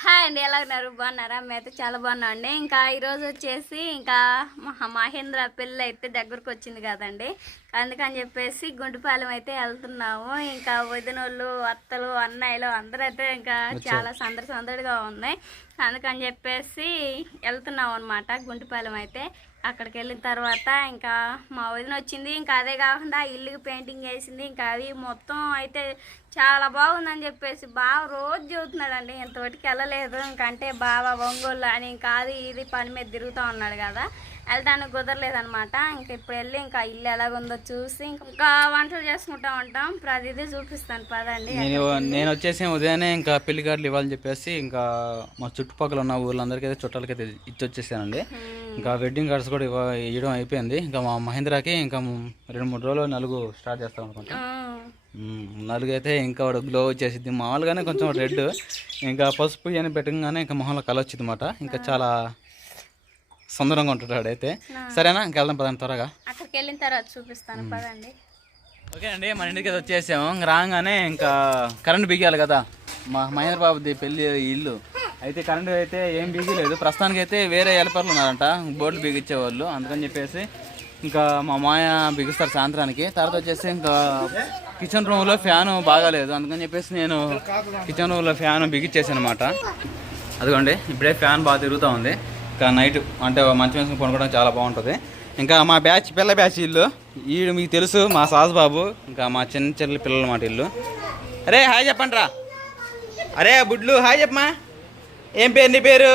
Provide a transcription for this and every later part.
Hi అండి, ఎలా ఉన్నారు? బాగున్నారా? మేమైతే చాలా బాగున్నాం అండి. ఇంకా ఈరోజు వచ్చేసి ఇంకా మహేంద్ర పెళ్ళి అయితే దగ్గరకు వచ్చింది కదండి. అందుకని చెప్పేసి గుంటుపాలెం అయితే వెళ్తున్నాము. ఇంకా వదినోళ్ళు, అత్తలు, అన్నయ్యలు అందరూ అయితే ఇంకా చాలా సందడిగా ఉన్నాయి. అందుకని చెప్పేసి వెళ్తున్నాం అనమాట గుంటుపాలెం అయితే. అక్కడికి వెళ్ళిన తర్వాత ఇంకా మా వదిన వచ్చింది. ఇంకా అదే కాకుండా ఇల్లుకి పెయింటింగ్ వేసింది. ఇంకా అవి మొత్తం అయితే చాలా బాగుందని చెప్పేసి బావ రోజు చెబుతున్నాడండి. ఇంతవరకు వెళ్ళలేదు. ఇంకంటే బావ ఒంగోలు అని ఇంకా అది ఇది పని మీద తిరుగుతూ ఉన్నాడు కదా, వెళ్ళడానికి కుదరలేదనమాట. ఇంక ఇప్పుడు వెళ్ళి ఇంకా ఇల్లు ఎలాగుందో చూసి ఇంకా వంటలు చేసుకుంటా ఉంటాం. ప్రతిదీ చూపిస్తాను పదండి. నేను వచ్చేసి ఉదయాన్నే ఇంకా పెళ్లి కార్డులు ఇవ్వాలని చెప్పేసి ఇంకా మా చుట్టుపక్కల ఉన్న ఊళ్ళందరికైతే చుట్టాలకైతే ఇచ్చి వచ్చేసానండి. ఇంకా వెడ్డింగ్ కార్డ్స్ కూడా ఇవ్వడం అయిపోయింది. ఇంకా మా మహేంద్రకి ఇంకా 2-3 రోజులు నలుగు స్టార్ట్ చేస్తాం అనుకుంటా. నలుగు అయితే ఇంకా వాడు గ్లో వచ్చేసింది. మామూలుగానే కొంచెం రెడ్, ఇంకా పసుపు అని పెట్టగానే ఇంకా మొహంలో కలర్ వచ్చింది అన్నమాట. ఇంకా చాలా సుందరంగా ఉంటాడు వాడైతే. సరేనా, ఇంకా వెళ్దాం పదండి త్వరగా. అక్కడికి వెళ్ళిన తర్వాత చూపిస్తాను పదండి. ఓకే అండి, మన ఇంటికి అయితే వచ్చేసాము. ఇంకా రాగానే ఇంకా కరెంట్ బిగియాలి కదా. మా మహేంద్ర బాబుది పెళ్ళి ఇల్లు అయితే కరెంటు అయితే ఏం బిగిలేదు. ప్రస్తుతానికి అయితే వేరే హెల్పర్లు ఉన్నారంట బోర్డులు బిగించేవాళ్ళు. అందుకని చెప్పేసి ఇంకా మా మాయ బిగిస్తారు సాయంత్రానికి. తర్వాత వచ్చేసి ఇంకా కిచెన్ రూమ్లో ఫ్యాను బాగాలేదు. అందుకని చెప్పేసి నేను కిచెన్ రూమ్లో ఫ్యాన్ బిగించేసాను అనమాట. అదిగోండి, ఇప్పుడే ఫ్యాన్ బాగా తిరుగుతూ ఉంది. ఇంకా నైట్ అంటే మంచి వేసుకుని పడుకోవడం చాలా బాగుంటుంది. ఇంకా మా పిల్ల బ్యాచ్ ఇల్లు వీడు మీకు తెలుసు, మా సాస్ బాబు. ఇంకా మా చిన్న చెల్లి పిల్లల మాట ఇల్లు. అరే హాయ్ చెప్పండి రా. అరే బుడ్లు హాయ్ చెప్పమా. ఏం పేరు నీ పేరు?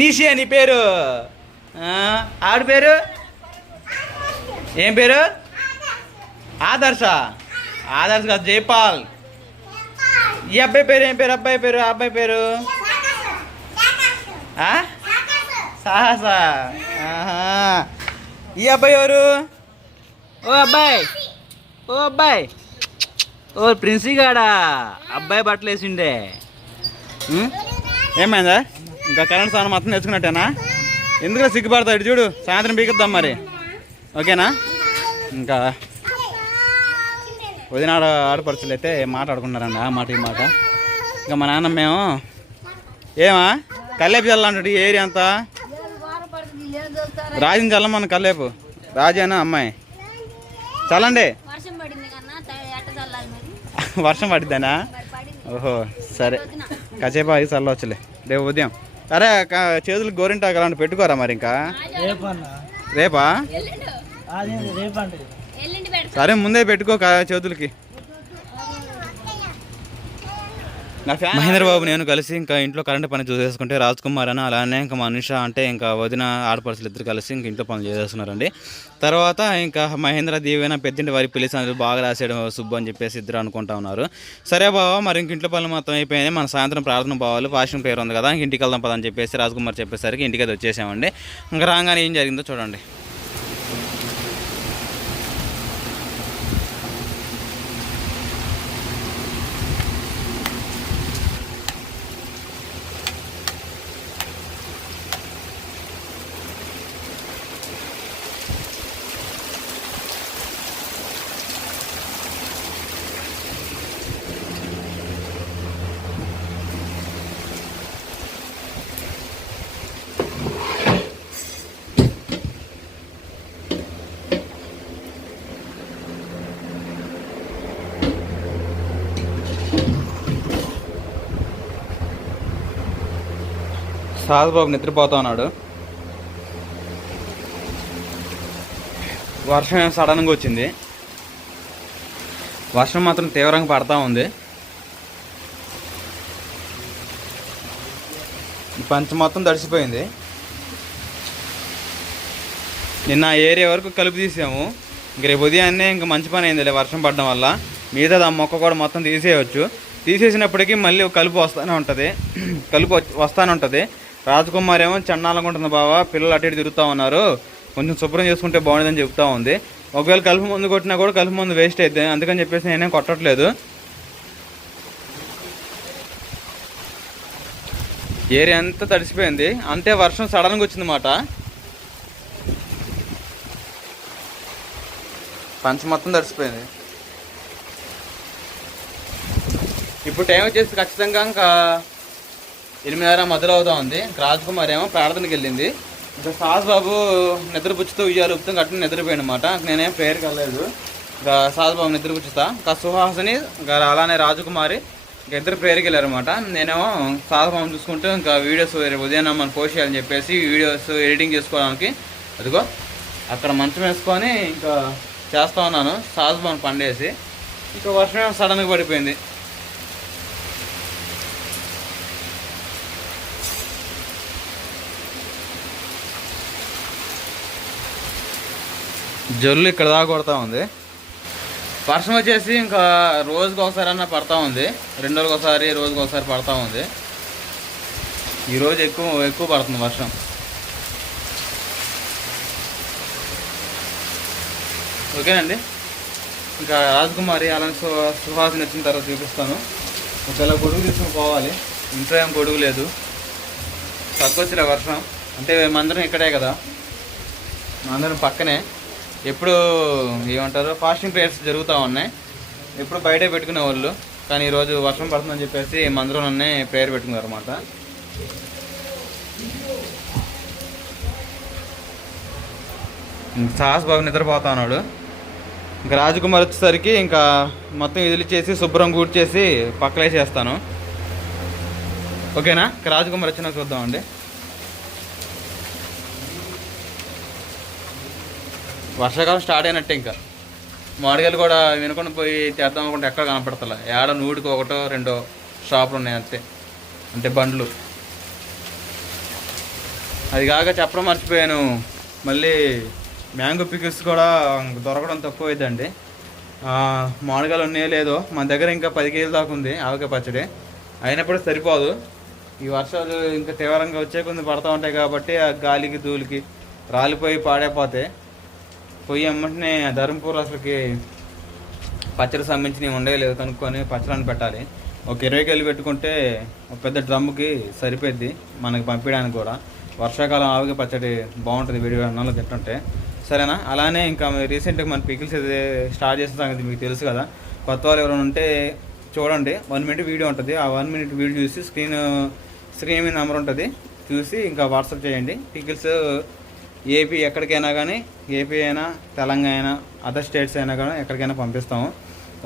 నీషి నీ పేరు. ఆవిడ పేరు ఏం పేరు? ఆదర్శ. ఆదర్శ కాదు, జైపాల్. ఈ అబ్బాయి పేరు ఏం పేరు? అబ్బాయి పేరు సాహస. ఈ అబ్బాయి ఎవరు? ఓ అబ్బాయి ఓ ప్రిన్సిగాడా. అబ్బాయి బట్టలు వేసిండే. ఏమైందా? ఇంకా కరెంట్ సాధనం మొత్తం తెచ్చుకున్నట్టేనా? ఎందుకు సిగ్గుపడతాడు చూడు, సాయంత్రం పీకుద్దాం మరి. ఓకేనా? ఇంకా వదిన ఆడపడుచులు అయితే మాట్లాడుకున్నారండి, ఆ మాట ఈ మాట. ఇంకా మా నాన్న మేము ఏమా కల్లేపు చల్లంటాడు. ఈ ఏరియా అంతా రాజుని చల్లమన్న కల్లేపు. రాజేనా అమ్మాయి చల్లండి. వర్షం పడిద్దానా? ఓహో సరే, కాసేపు ఆగి చల్లవచ్చులే రేపు ఉదయం. అరే చేతులకు గోరింటాకు అలాంటి పెట్టుకోరా మరి. ఇంకా రేపా? సరే ముందే పెట్టుకో చేతులకి. మహేంద్ర బాబు నేను కలిసి ఇంకా ఇంట్లో కరెంట్ పని చూసేసుకుంటే రాజ్ కుమార్ అని అలానే ఇంకా మనిష అంటే ఇంకా వదిన ఆడపడుచులు ఇద్దరు కలిసి ఇంక ఇంట్లో పనులు చేసేస్తున్నారండి. తర్వాత ఇంకా మహేంద్ర దీవెన పెద్దింటి వారి పిలిచి బాగా రాసేయడం సుబ్బు అని చెప్పేసి ఇద్దరు అనుకుంటా ఉన్నారు. సరే బాబా, మరి ఇంక ఇంట్లో పనులు మొత్తం అయిపోయింది. మన సాయంత్రం ప్రార్థన పోవాలి, ఫాస్టింగ్ ప్రేయర్ ఉంది కదా, ఇంక ఇంటికి వెళ్దాం పదని చెప్పేసి రాజ్ కుమార్ చెప్పేసరికి ఇంటికి అయితే వచ్చేసామండి. ఇంకా రాగానే ఏం జరిగిందో చూడండి. సాధుబాబు నిద్రపోతా ఉన్నాడు. వర్షం సడన్గా వచ్చింది. వర్షం మాత్రం తీవ్రంగా పడతా ఉంది. పంచ మొత్తం తడిసిపోయింది. నిన్న ఏరియా వరకు కలుపు తీసాము. ఇంక రేపు ఉదయాన్నే ఇంకా మంచి పని అయిందిలే వర్షం పడడం వల్ల. మిగతా ఆ మొక్క కూడా మొత్తం తీసేయవచ్చు. తీసేసినప్పటికీ మళ్ళీ కలుపు వస్తూనే ఉంటుంది. రాజకుమార్ ఏమో చండాలంగా ఉంటుంది బావా, పిల్లలు అటు ఇటు తిరుగుతూ ఉన్నారు, కొంచెం శుభ్రం చేసుకుంటే బాగుండదని చెప్తా ఉంది. ఒకవేళ కలుపు మందు కొట్టినా కూడా కలుపు మందు వేస్ట్ అవుతుంది. అందుకని చెప్పేసి నేనేం కొట్టట్లేదు. ఏరియా అంతా తడిసిపోయింది. అంతే వర్షం సడన్గా వచ్చిందన్నమాట. పంచ మొత్తం తడిసిపోయింది. ఇప్పుడు టైం వచ్చేసి ఖచ్చితంగా ఇంకా 8:30 మధ్యలో అవుతా ఉంది. రాజ్కుమార్ ఏమో ప్రార్థనకి వెళ్ళింది. ఇంకా సాస్ బాబు నిద్రపుచ్చుతూ ఉయ్యాలు ఊపుతూ కట్టిన నిద్రపోయాను అనమాట. నేనేం ప్రేయర్కి వెళ్ళలేదు. ఇంకా సాస్ బాబు నిద్రపుచ్చుతా, ఇంకా సుహాసిని ఇంకా అలానే రాజకుమారి ఇంకా ఇద్దరు ప్రేయర్కి వెళ్ళారనమాట. నేనేమో సాస్ బాబుని చూసుకుంటూ ఇంకా వీడియోస్ ఉదయం మనం పోస్ట్ చేయాలని చెప్పేసి వీడియోస్ ఎడిటింగ్ చేసుకోవడానికి అదిగో అక్కడ మంచం వేసుకొని ఇంకా చేస్తూ ఉన్నాను. సాస్ బాబుని పండేసి ఇంకా వర్షం సడన్గా పడిపోయింది. జల్లు ఇక్కడ దాకా కొడతా ఉంది. వర్షం వచ్చేసి ఇంకా రోజుకి ఒకసారి అన్నా పడతా ఉంది. 2 రోజులకు ఒకసారి రోజుకి ఒకసారి పడతా ఉంది. ఈరోజు ఎక్కువ పడుతుంది వర్షం. ఓకేనండి, ఇంకా రాజకుమారి అలానే సుహాసిని వచ్చిన తర్వాత చూపిస్తాను. ఒకవేళ గొడుగు తీసుకుని పోవాలి. ఇంట్లో ఏం గొడుగు లేదు. తక్కువచ్చిరా వర్షం. అంటే మేమందరం ఇక్కడే కదా, మేమందరం పక్కనే. ఎప్పుడు ఏమంటారు ఫాస్టింగ్ ప్రేయర్స్ జరుగుతూ ఉన్నాయి. ఎప్పుడు బయటే పెట్టుకునే వాళ్ళు, కానీ ఈరోజు వర్షం పడుతుందని చెప్పేసి మందిరంలోనే ప్రేయర్ పెట్టుకున్నారు అనమాట. సాహస్ బాబు నిద్రపోతా ఉన్నాడు. ఇంకా రాజకుమార్ వచ్చేసరికి ఇంకా మొత్తం ఇదిలిచ్చేసి శుభ్రం కూర్చేసి పక్కలేసేస్తాను. ఓకేనా? రాజకుమార్ వచ్చినా చూద్దామండి. వర్షాకాలం స్టార్ట్ అయినట్టే. ఇంకా మామిడికాయలు కూడా వినుకొని పోయి చేద్దాం అనుకుంటే ఎక్కడ కనపడతలే. ఏడ 100కి 1 2 షాపులు ఉన్నాయి అంతే, అంటే బండ్లు. అది కాక చెప్పడం మర్చిపోయాను, మళ్ళీ మ్యాంగో పికిల్స్ కూడా దొరకడం తక్కువ అవుతుందండి. మామిడికాయలు ఉన్నాయో లేదో మన దగ్గర ఇంకా 10 కేజీలు దాకా ఉంది ఆవకాయ పచ్చడి. అయినప్పుడు సరిపోదు. ఈ వర్షాలు ఇంకా తీవ్రంగా వచ్చే కొంచెం పడతా ఉంటాయి కాబట్టి ఆ గాలికి ధూళికి రాలిపోయి పాడైపోతాయి. పొయ్యి అమ్మంటనే ధర్మపూర్ అసలుకి పచ్చడి సంబంధించినవి ఉండేలేదు కనుక్కొని పచ్చడిని పెట్టాలి. ఒక 20 కేజీలు పెట్టుకుంటే ఒక పెద్ద డ్రమ్ముకి సరిపోద్ది మనకి పంపించడానికి కూడా. వర్షాకాలం ఆవిగా పచ్చడి బాగుంటుంది వేడి అన్నంలో తింటుంటే. సరేనా? అలానే ఇంకా రీసెంట్గా మన పికిల్స్ అయితే స్టార్ట్ చేసిన సంగతి మీకు తెలుసు కదా. కొత్త వాళ్ళు ఎవరైనా ఉంటే చూడండి, 1 మినిట్ వీడియో ఉంటుంది. ఆ 1 మినిట్ వీడియో చూసి స్క్రీన్ మీద నెంబర్ ఉంటుంది, చూసి ఇంకా వాట్సాప్ చేయండి. పికిల్స్ ఏపీ ఎక్కడికైనా కానీ, ఏపీ అయినా తెలంగాణ అదర్ స్టేట్స్ అయినా కానీ ఎక్కడికైనా పంపిస్తాము.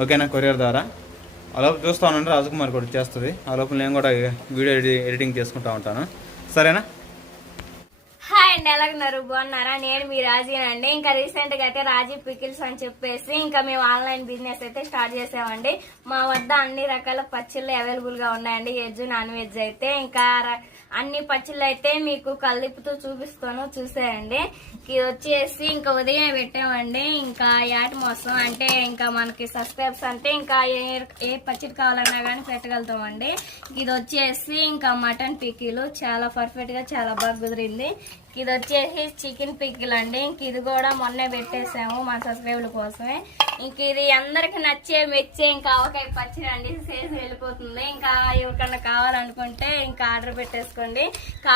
ఓకేనా? కొరియర్ ద్వారా. అలోపు చూస్తూ ఉండండి, రాజకుమార్ కూడా చేస్తుంది. అలోపు నేను కూడా వీడియో ఎడిటింగ్ చేసుకుంటూ ఉంటాను. సరేనా? హాయ్ అండి, ఎలాగున్నారు? బాగున్నారా? నేను మీ రాజీనండి. ఇంకా రీసెంట్ గా అయితే రాజీ పికిల్స్ అని చెప్పేసి ఇంకా మేము ఆన్లైన్ బిజినెస్ అయితే స్టార్ట్ చేసామండి. మా వద్ద అన్ని రకాల పచ్చళ్ళు అవైలబుల్ గా ఉన్నాయండి. వెజ్ నాన్ వెజ్ అయితే ఇంకా అన్ని పచ్చళ్ళు అయితే మీకు కలిపుతూ చూపిస్తాను, చూసేయండి. ఇది వచ్చేసి ఇంకా ఉదయం పెట్టామండి. ఇంకా యాటి మోసం అంటే ఇంకా మనకి సబ్స్క్రైబ్స్ అంటే ఇంకా ఏ పచ్చడి కావాలన్నా కానీ పెట్టగలుగుతామండి. ఇది వచ్చేసి ఇంకా మటన్ పికిలు చాలా పర్ఫెక్ట్ గా చాలా బాగా కుదిరింది. ఇది వచ్చేసి చికెన్ పికిల్ అండి. ఇంక ఇది కూడా మొన్నే పెట్టేసాము మన సబ్స్క్రైబర్ల కోసమే. ఇంక ఇది అందరికి నచ్చే మెచ్చే ఇంకా ఆవకాయ పచ్చడి అండి. సేసి వెళ్ళిపోతుంది. ఇంకా ఎవరికన్నా కావాలనుకుంటే ఇంకా ఆర్డర్ పెట్టేసుకోండి.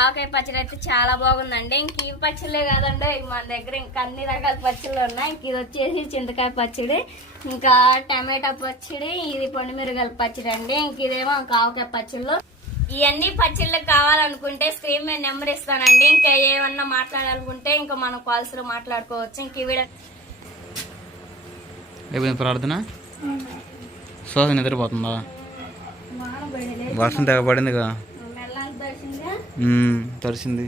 ఆవకాయ పచ్చడి అయితే చాలా బాగుందండి. ఇంక ఈ పచ్చళ్ళే కాదండి, మన దగ్గర ఇంకా అన్ని రకాల పచ్చళ్ళు ఉన్నాయి. ఇంక ఇది వచ్చేసి చింతకాయ పచ్చడి, ఇంకా టమాటా పచ్చడి, ఇది పొండిమిరగాయల పచ్చడి అండి. ఇంక ఇదేమో ఇంకా ఆవకాయ పచ్చళ్ళు. ఇవన్నీ పచ్చళ్ళు కావాలనుకుంటే స్క్రీన్ మీద నెంబర్ ఇస్తానండి. ఇంకా ఏమన్నా మాట్లాడాలనుకుంటే ఇంకా మనం కాల్స్ లో మాట్లాడుకోవచ్చు. ఇంక ఈ వీడియో ప్రార్థన శ్వాస నిద్రపోతుందా? వర్షం తెగ పడిందిగా, తడిసింది.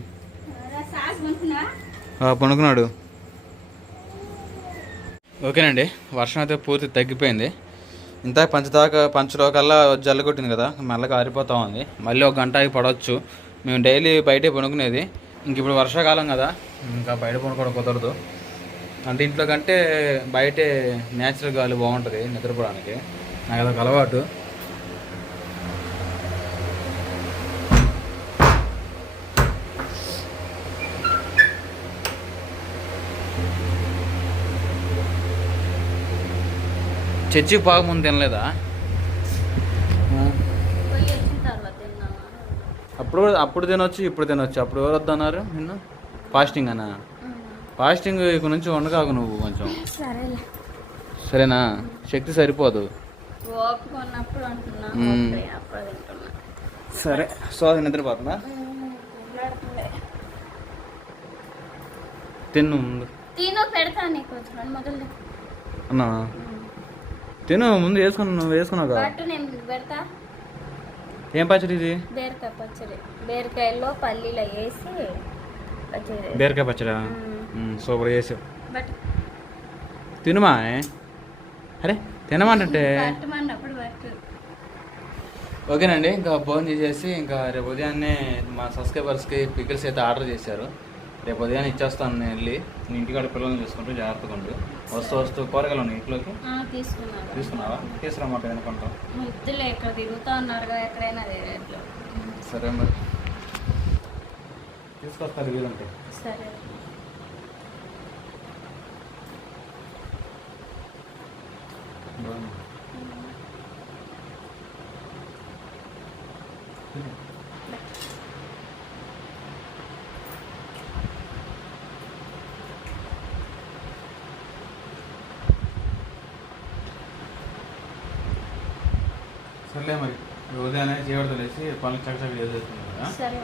పడుకున్నాడు. ఓకేనండి, వర్షం అయితే పూర్తి తగ్గిపోయింది. ఇంత పంచలో కల్లా జల్లు కొట్టింది కదా, మెల్లగా ఆరిపోతా ఉంది. మళ్ళీ 1 గంట ఆగి పడవచ్చు. మేము డైలీ బయటే పడుకునేది. ఇంక ఇప్పుడు వర్షాకాలం కదా, ఇంకా బయట పడుకోవడం కుదరదు. అంటే ఇంట్లో కంటే బయటే న్యాచురల్ గాలి బాగుంటుంది నిద్రపోవడానికి. నాకు అదొక అలవాటు. చర్చికి పోకముందు తినలేదా? అప్పుడు తినొచ్చు, ఇప్పుడు తినొచ్చు. అప్పుడు ఎవరు వద్దన్నారు నిన్న? ఫాస్టింగ్ అన్నా? ఫాస్టింగ్ ఇక్కడ నుంచి వండకాకు నువ్వు కొంచెం, సరేనా? శక్తి సరిపోదు. ఓపిక ఉన్నప్పుడు అంటున్నా, అప్పుడు తింటున్నా. సరే సో నిద్రపోతుందా? తిన్ను ముందు తిను, పెడతా నీకు కొంచెం మొదలు అన్నా. తిను ముందు నువ్వు వేసుకున్నావు పట్టు, నేను పెడతా. ఏం పచ్చడి ఇది? బీరకాయ పచ్చడి. బీరకాయలో పల్లీలు వేసి పచ్చడి. బీరకాయ పచ్చడా? సూపర్ చేసావు. బట్ తినుమా. అరే తినమంటే పట్టమన్నప్పుడు పట్టు. ఓకేనండి, ఇంకా ఫోన్ చేసేసి ఇంకా రేపు ఉదయాన్నే మా సబ్స్క్రైబర్స్కి పికిల్స్ అయితే ఆర్డర్ చేశారు. రేపు ఉదయాన్నే ఇచ్చేస్తాను నేను వెళ్ళి. నీ ఇంటికాడ పిల్లల్ని చూసుకుంటూ జాగ్రత్తగా ఉండు. వస్తూ కూరగాయలు ఉన్నాయి ఇంట్లోకి. తీసుకున్నావా? తీసుకురామాట అనుకుంటాం. ముద్దులే ఇక్కడ తిరుగుతూ ఉన్నారు ఎక్కడైనా అదే రేట్లో. సరే మరి తీసుకొస్తారు వీలుంటే. సరే. సర్లే మరి ఉదయాన్నే చేయబడతలేసి పనులు చక్కచక్క చేసేస్తున్నాను కదా. సరే.